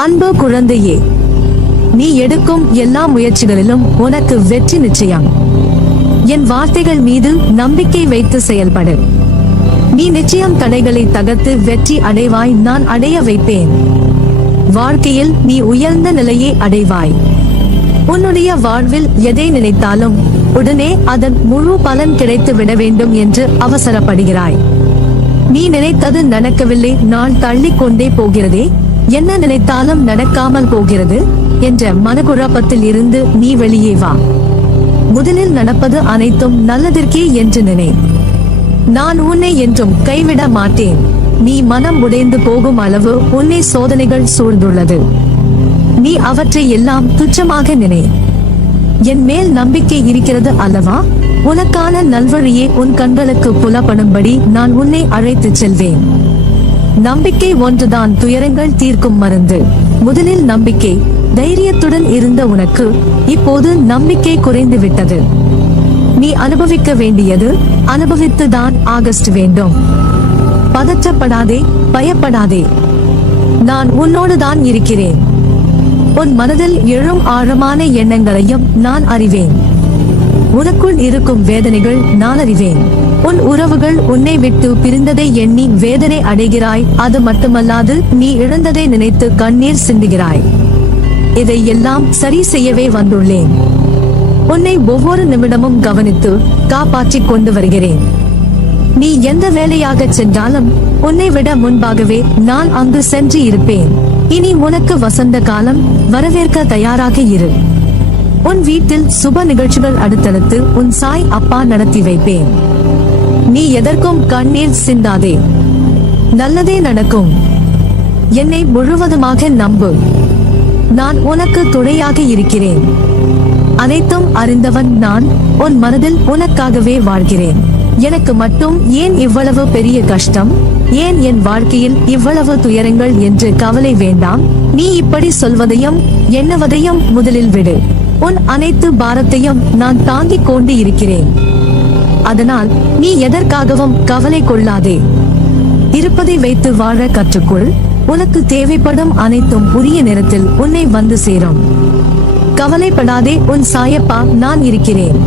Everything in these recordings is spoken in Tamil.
அன்பு குழந்தையே, நீ எடுக்கும் எல்லா முயற்சிகளிலும் உனக்கு வெற்றி நிச்சயம். என் வார்த்தைகள் மீது நம்பிக்கை வைத்து செயல்படு. நீ நிச்சயம் தடைகளை தகர்த்து வெற்றி அடைவாய். நான் அடைய வைப்பேன். வாழ்க்கையில் நீ உயர்ந்த நிலையை அடைவாய். உன்னுடைய வாழ்வில் எதை நினைத்தாலும் உடனே அதன் முழு பலன் கிடைத்து விட வேண்டும் என்று அவசரப்படுகிறாய். நீ நினைத்தது நடக்கவில்லை, நாள் தள்ளிக் கொண்டே போகிறதே, என்ன நினைத்தாலும் நடக்காமல் போகிறது என்ற மனக்குழப்பத்தில் இருந்து நீ வெளியே வா. முதலில் நடப்பது அனைத்தும் நல்லதற்கே என்று நினை. நான் உன்னை என்றும் கைவிட மாட்டேன். நீ மனம் உடைந்து போகும் அளவு உன்னை சோதனைகள் சூழ்ந்துள்ளது. நீ அவற்றை எல்லாம் துச்சமாக நினை. என் மேல் நம்பிக்கை இருக்கிறது அல்லவா? உனக்கான நல்வழியே உன் கண்களுக்கு புலப்படும்படி நான் உன்னை அழைத்துச் செல்வேன். நம்பிக்கை ஒன்றுதான் துயரங்கள் தீர்க்கும் மருந்து. முதலில் நம்பிக்கை, தைரியத்துடன் இருந்த உனக்கு இப்போது நம்பிக்கை குறைந்து விட்டது. நீ அனுபவிக்க வேண்டியது அனுபவித்துதான் ஆகஸ்ட் வேண்டும். பதற்றப்படாதே, பயப்படாதே. நான் உன்னோடு தான் இருக்கிறேன். உன் மனதில் எழும் ஆழமான எண்ணங்களையும் நான் அறிவேன். உனக்குள் இருக்கும் வேதனைகள் நான் அறிவேன். உன் உறவுகள் உன்னை விட்டு பிரிந்ததை எண்ணி வேதனை அடைகிறாய். அது மட்டுமல்லாது நீ இழந்ததை நினைத்து கண்ணீர் சிந்துகிறாய். இதை எல்லாம் சரி செய்யவே வந்துள்ளேன். உன்னை ஒவ்வொரு நிமிடமும் கவனித்து காப்பாற்றிக் கொண்டு வருகிறேன். நீ எந்த வேலையாக சென்றாலும் உன்னை விட முன்பாகவே நான் அங்கு சென்று இருப்பேன். இனி உனக்கு வசந்த காலம் வரவேற்க தயாராக இரு. உன் வீட்டில் சுப நிகழ்ச்சிகள் அடுத்தடுத்து உன் சாய் அப்பா நடத்தி வைப்பேன். நீ எதற்கும் கண்ணீர் சிந்தாதே. நல்லதே நடக்கும். என்னை முழுவதுமாக நம்பு. நான் உனக்கு துணையாக இருக்கிறேன். அனைத்தும் அறிந்தவன் நான். உன் மனதில் உனக்காகவே வாழ்கிறேன். எனக்கு மட்டும் ஏன் இவ்வளவு பெரிய கஷ்டம், ஏன் என் வாழ்க்கையில் இவ்வளவு துயரங்கள் என்று கவலை வேண்டாம். நீ இப்படி சொல்வதையும் எண்ணுவதையும் முதலில் விடு. உன் அனைத்து பாரத்தையும் நான் தாங்கிக் கொண்டு இருக்கிறேன். அதனால் நீ எதற்காகவும் கவலை கொள்ளாதே. இருப்பதை வைத்து வாழ கற்றுக்கொள். உனக்கு தேவைப்படும் அனைத்தும் உரிய நேரத்தில் உன்னை வந்து சேரும். கவலைப்படாதே, உன் சாயப்பா நான் இருக்கிறேன்.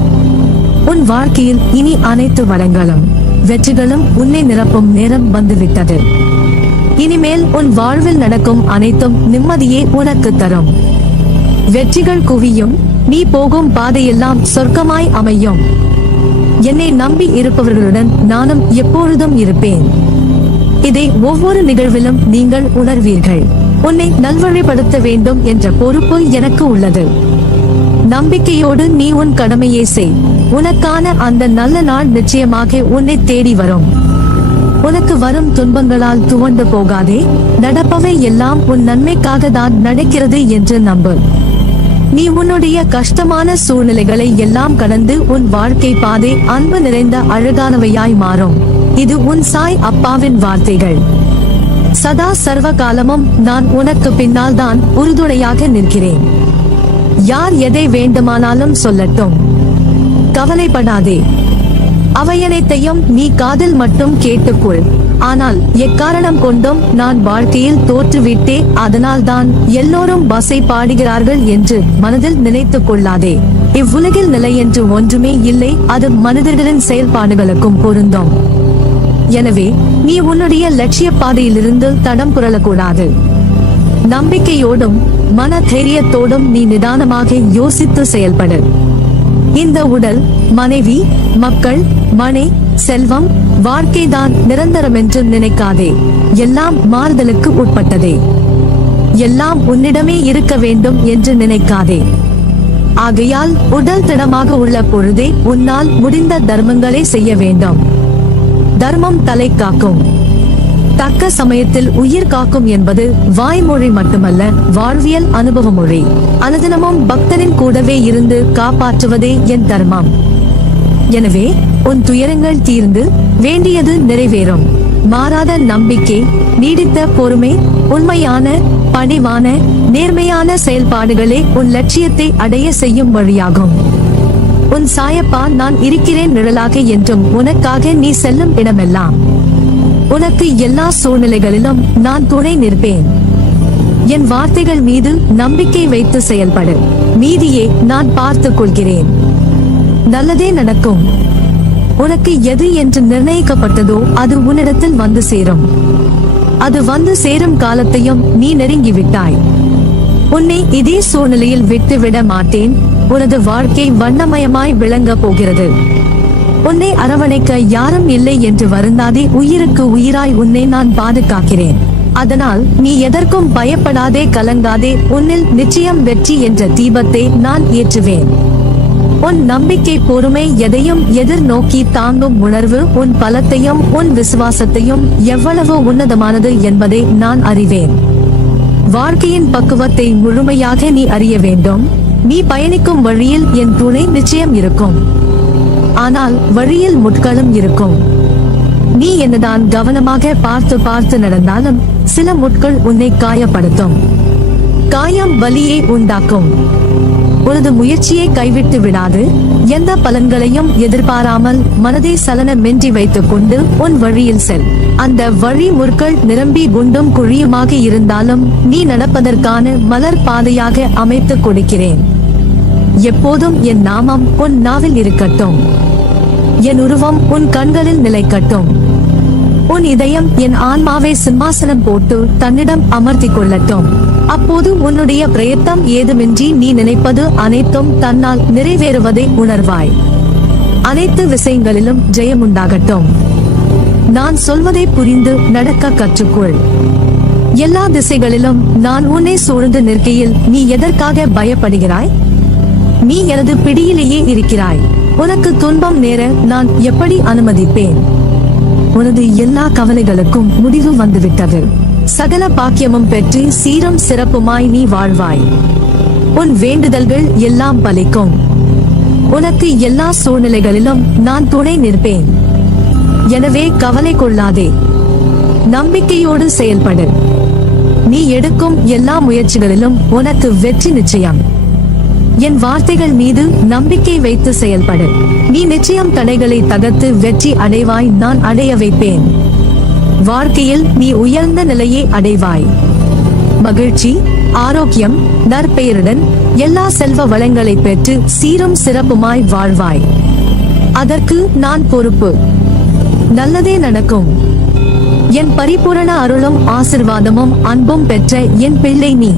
உன் வாழ்க்கையில் இனி அனைத்து வளங்களும் வெற்றிகளும் உன்னை நிரப்பும் நேரம் வந்துவிட்டது. இனிமேல் உன் வாழ்வில் நடக்கும் அனைத்தும் நிம்மதியே உனக்கு தரும். வெற்றிகள் குவியும். நீ போகும் பாதையெல்லாம் சொர்க்கமாய் அமையும். என்னை நம்பி இருப்பவர்களுடன் நானும் எப்பொழுதும் இருப்பேன். இதை ஒவ்வொரு நிகழ்விலும் நீங்கள் உணர்வீர்கள். உன்னை நல்வழிப்படுத்த வேண்டும் என்ற பொறுப்பு எனக்கு உள்ளது. நம்பிக்கையோடு நீ உன் கடமையை செய். உனக்கான அந்த நல்ல நாள் நிச்சயமாக உன்னை தேடி வரும். உனக்கு வரும் துன்பங்களால் துவண்டு போகாதே. நடப்பவை எல்லாம் உன் நன்மைக்காக தான் நடக்கிறது என்று நம்பு. நீ உன்னுடைய கஷ்டமான சூழ்நிலைகளை எல்லாம் கடந்து உன் வாழ்க்கை பாதை அன்பு நிறைந்த அழகானவையாய் மாறும். இது உன் சாய் அப்பாவின் வார்த்தைகள். சதா சர்வ காலமும் நான் உனக்கு பின்னால் தான் உறுதுணையாக நிற்கிறேன். யார் எதை வேண்டுமானாலும் சொல்லட்டும், கவலைப்படாதே. அவையனைத்தையும் நீ காதில் மட்டும் கேட்டுக்கொள். ஆனால் எக்காரணம் கொண்டும் நான் வாழ்க்கையில் தோற்றுவிட்டே, அதனால் தான் எல்லோரும் பசை பாடுகிறார்கள் என்று மனதில் நினைத்துக் கொள்ளாதே. இவ்வுலகில் நிலை என்று ஒன்றுமே இல்லை. அது மனிதர்களின் செயல்பாடுகளுக்கும் பொருந்தும். எனவே நீ உன்னுடைய லட்சிய பாதையிலிருந்து தடம் புரளக்கூடாது. நம்பிக்கையோடும் மன தைரியத்தோடும் நீ நிதானமாக யோசித்து செயல்படு. இந்த உடல், மனைவி, மக்கள், மனை, செல்வம், வாழ்க்கைதான் நிரந்தரம் என்று நினைக்காதே. எல்லாம் மாறுதலுக்கு உட்பட்டதே. எல்லாம் உன்னிடமே இருக்க வேண்டும் என்று நினைக்காதே. ஆகையால் உடல் திடமாக உள்ள பொழுதே உன்னால் முடிந்த தர்மங்களை செய்ய வேண்டும். தர்மம் தலை காக்கும். தக்க சமயத்தில் உயிர் காக்கும் என்பது வாய்மொழி மட்டுமல்ல, வாழ்வியல் அனுபவ மொழி. அனுதினமும் பக்தனின் கூடவே இருந்து காப்பாற்றுவதே என் தர்மம். எனவே உன் துயரங்கள் தீர்ந்து வேண்டியது நிறைவேறும். மாறாத நம்பிக்கை, நீடித்த பொறுமை, உண்மையான பணிவான நேர்மையான செயல்பாடுகளே உன் லட்சியத்தை அடைய செய்யும் வழியாகும். உன் சாயப்பா நான் இருக்கிறேன் நிழலாக என்றும் உனக்காக நீ செல்லும் இடமெல்லாம் உனக்கு எல்லா சூழ்நிலைகளிலும் நான் துணை நிற்பேன். என் வார்த்தைகள் மீது நம்பிக்கை வைத்து செயல்படு. மீதியை நான் பார்த்துக் கொள்கிறேன். நல்லதே நடக்கும். உனக்கு எது என்று நிர்ணயிக்கப்பட்டதோ அது உன்னிடத்தில் வந்து சேரும். அது வந்து சேரும் காலத்தையும் நீ நெருங்கிவிட்டாய். உன்னை இதே சூழ்நிலையில் விட்டுவிட மாட்டேன். உனது வாழ்க்கை வண்ணமயமாய் விளங்க போகிறது. உன்னை அரவணைக்க யாரும் இல்லை என்று வருந்தாதே. உயிருக்கு உயிராய் உன்னை நான் பாதுகாக்கிறேன். அதனால் நீ எதற்கும் பயப்படாதே, கலங்காதே. உன்னில் நிச்சயம் வெற்றி என்ற தீபத்தை நான் ஏற்றுவேன். உன் நம்பிக்கை, பொறுமை, எதையும் எதிர்நோக்கி தாங்கும் உணர்வு, உன் பலத்தையும் உன் விசுவாசத்தையும் எவ்வளவு உன்னதமானது என்பதை நான் அறிவேன். வாழ்க்கையின் பக்குவத்தை முழுமையாக நீ அறிய வேண்டும். நீ பயணிக்கும் வழியில் என் துணை நிச்சயம் இருக்கும். ஆனால் வழியில் முட்களும் இருக்கும். நீ என்னதான் கவனமாக பார்த்து பார்த்து நடந்தாலும் சில முட்கள் உன்னை காயப்படுத்தும். காயம் வலியை உண்டாக்கும். உனது முயற்சியை கைவிட்டு விடாது. எந்த பலன்களையும் எதிர்பாராமல் மனதை சலனமின்றி வைத்துக் கொண்டு உன் வழியில் செல். அந்த வழி முற்கள் நிரம்பி குண்டும் குழியுமாக இருந்தாலும் நீ நடப்பதற்கான மலர் பாதையாக அமைத்துக் கொடுக்கிறேன். எப்போதும் என் நாமம் உன் நாவில் இருக்கட்டும். என் உருவம் உன் கண்களில் நிலைக்கட்டும். உன் இதயம் என் ஆன்மாவை சிம்மாசனம் போட்டு தன்னிடம் அமர்த்திக் கொள்ளட்டும். அப்போது உன்னுடைய பிரயத்தனம் ஏதுமின்றி நீ நினைப்பது அனைத்தும் தன்னால் நிறைவேறுவதை உணர்வாய். அனைத்து விஷயங்களிலும் ஜெயமுண்டாகட்டும். நான் சொல்வதை புரிந்து நடக்க கற்றுக்கொள். எல்லா திசைகளிலும் நான் உன்னை சூழ்ந்து நிற்கையில் நீ எதற்காக பயப்படுகிறாய்? நீ எனது பிடியிலேயே இருக்கிறாய். உனக்கு துன்பம் நேர நான் எப்படி அனுமதிப்பேன்? உனது எல்லா கவலைகளுக்கும் முடிவு வந்துவிட்டது. சகல பாக்கியமும் பெற்று சீரும் சிறப்புமாய் நீ வாழ்வாய். உன் வேண்டுதல்கள் எல்லாம் பலிக்கும். உனக்கு எல்லா சூழ்நிலைகளிலும் நான் துணை நிற்பேன். எனவே கவலை கொள்ளாதே. நம்பிக்கையோடு செயல்படு. நீ எடுக்கும் எல்லா முயற்சிகளிலும் உனக்கு வெற்றி நிச்சயம். என் வார்த்தைகள் மீது நம்பிக்கை வைத்து செயல்படு. நீ நிச்சயம் தடைகளை தகர்த்து வெற்றி அடைவாய். நான் அடைய வைப்பேன். வாழ்க்கையில் நீ உயர்ந்த நிலையை அடைவாய். மகிழ்ச்சி, ஆரோக்கியம், நற்பெயருடன் எல்லா செல்வ வளங்களை பெற்று சீரும் சிறப்புமாய் வாழ்வாய். அதற்கு நான் பொறுப்பு. நல்லதே நடக்கும். என் பரிபூரண அருளும் ஆசிர்வாதமும் அன்பும் பெற்ற என் பிள்ளை நீ.